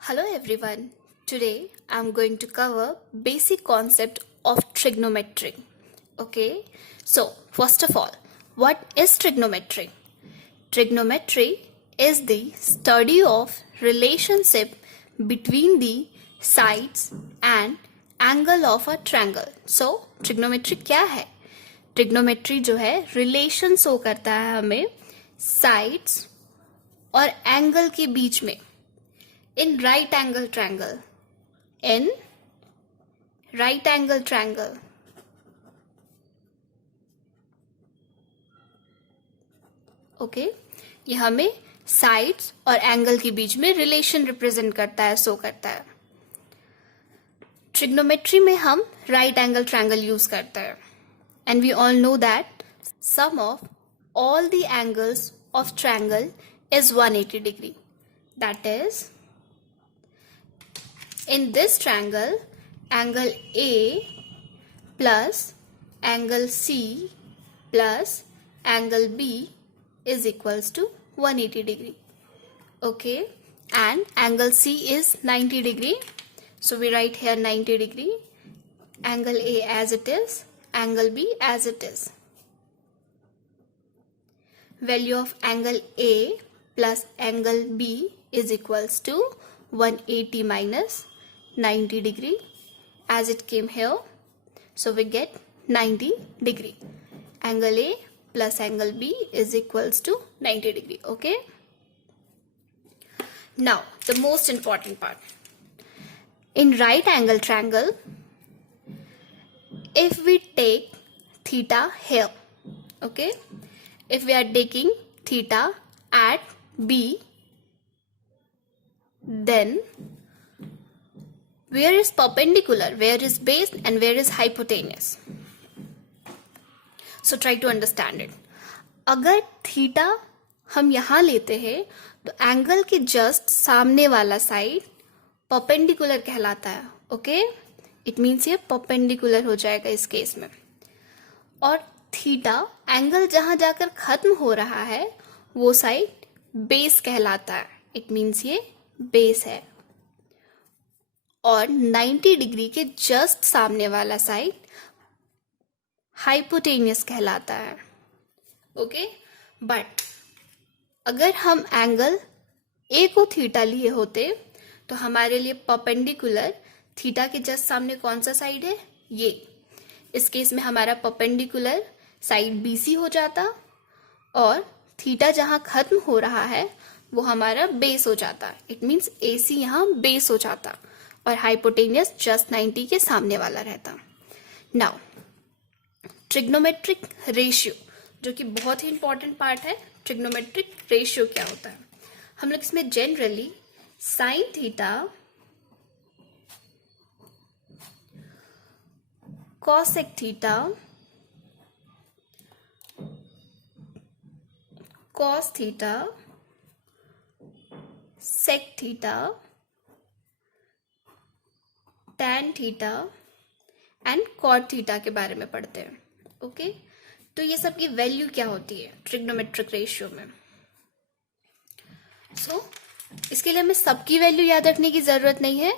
Hello everyone. Today I'm going to cover basic concept of trigonometry. Okay? So, first of all, what is trigonometry? Trigonometry is the study of relationship between the sides and angle of a triangle. So, trigonometry क्या है? Trigonometry जो है relation show करता है हमें sides और angle के बीच में in right angle triangle. In right angle triangle. Okay ये हमें साइड्स और एंगल के बीच में रिलेशन रिप्रेजेंट करता है, शो करता है. ट्रिग्नोमेट्री में हम राइट एंगल ट्रायंगल यूज करते हैं and we all know that sum of all the angles of triangle is 180 degree. That is in this triangle, angle A plus angle C plus angle B is equals to 180 degree. Okay, and angle C is 90 degree. So we write here 90 degree. Angle A as it is, angle B as it is. Value of angle A plus angle B is equals to 180 minus 90 degree as it came here. So we get 90 degree. Angle A plus angle B is equals to 90 degree. Okay. Now the most important part. In right angle triangle, if we take theta here, okay, if we are taking theta at B, then where is perpendicular, where is base and where is hypotenuse? So try to understand it. अगर theta हम यहाँ लेते हैं तो angle के just सामने वाला side perpendicular कहलाता है. ओके, इट मीन्स ये परपेंडिकुलर हो जाएगा इस केस में. और थीटा एंगल जहां जाकर खत्म हो रहा है वो साइड बेस कहलाता है. इट मीन्स ये बेस है. और 90 डिग्री के जस्ट सामने वाला साइड हाइपोटेनियस कहलाता है. ओके, बट अगर हम एंगल ए को थीटा लिए होते तो हमारे लिए परपेंडिकुलर थीटा के जस्ट सामने कौन सा साइड है? ये. इस केस में हमारा परपेंडिकुलर साइड बीसी हो जाता और थीटा जहां खत्म हो रहा है वो हमारा बेस हो जाता. इट मीन्स एसी यहां बेस हो जाता और हाइपोटेनियस जस्ट 90 के सामने वाला रहता. नाउ ट्रिग्नोमेट्रिक रेशियो, जो कि बहुत ही इंपॉर्टेंट पार्ट है. ट्रिग्नोमेट्रिक रेशियो क्या होता है? हम लोग इसमें generally sine theta cosec theta cos theta sec theta tan theta and cot theta के बारे में पढ़ते हैं. ओके, तो ये सब की वैल्यू क्या होती है ट्रिग्नोमेट्रिक रेशियो में? सो इसके लिए हमें सबकी वैल्यू याद रखने की जरूरत नहीं है.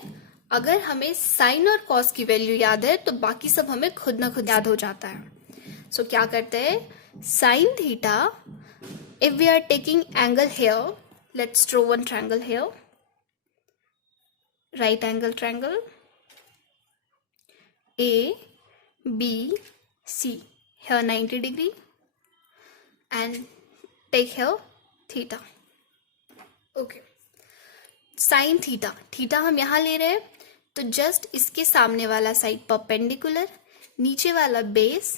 अगर हमें साइन और कॉस की वैल्यू याद है तो बाकी सब हमें खुद ना खुद याद हो जाता है. सो क्या करते हैं? Sine theta, if we are taking angle here, let's draw one triangle here, right angle triangle A, B, C. Here 90 degree and take here theta. Okay. Sin theta. Theta हम यहाँ ले रहे हैं तो जस्ट इसके सामने वाला साइड परपेंडिकुलर, नीचे वाला बेस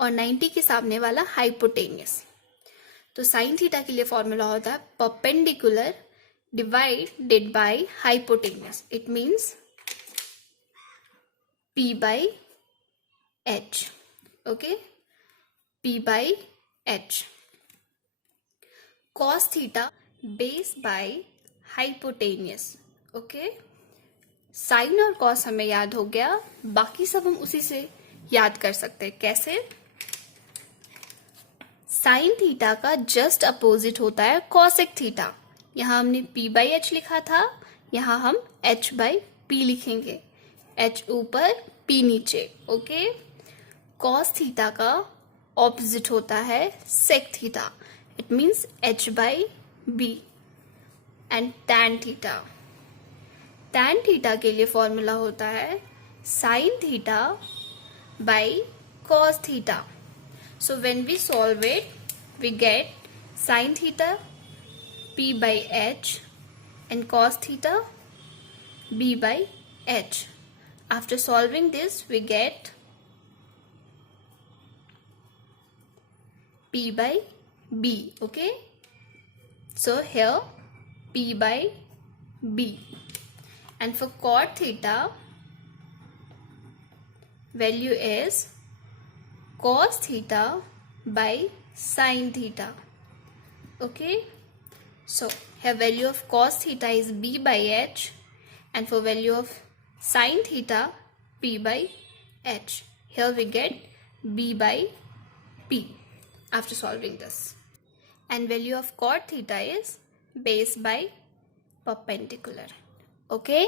और 90 के सामने वाला हाइपोटेनियस. तो साइन थीटा के लिए फॉर्मूला होता है perpendicular divided by hypotenuse. It means P by H. Okay, P by H. Cos theta base by hypotenuse. Okay, sine और कॉस हमें याद हो गया, बाकी सब हम उसी से याद कर सकते हैं. कैसे? साइन थीटा का जस्ट अपोजिट होता है कॉसेक थीटा. यहाँ हमने P by H लिखा था, यहाँ हम h/p लिखेंगे, h ऊपर p नीचे। ओके, cos थीटा का ऑपोजिट होता है sec theta, it means h/b। And tan theta के लिए फॉर्मूला होता है sin theta by cos theta. So when we solve it we get sin theta p by h and cos theta b by h. After solving this we get p by b. Okay, so here p by b. And for cot theta, value is cos theta by sin theta. Okay, so here value of cos theta is b by h, and for value of sin theta p by h. Here we get b by p after solving this. And value of cot theta is base by perpendicular. Okay.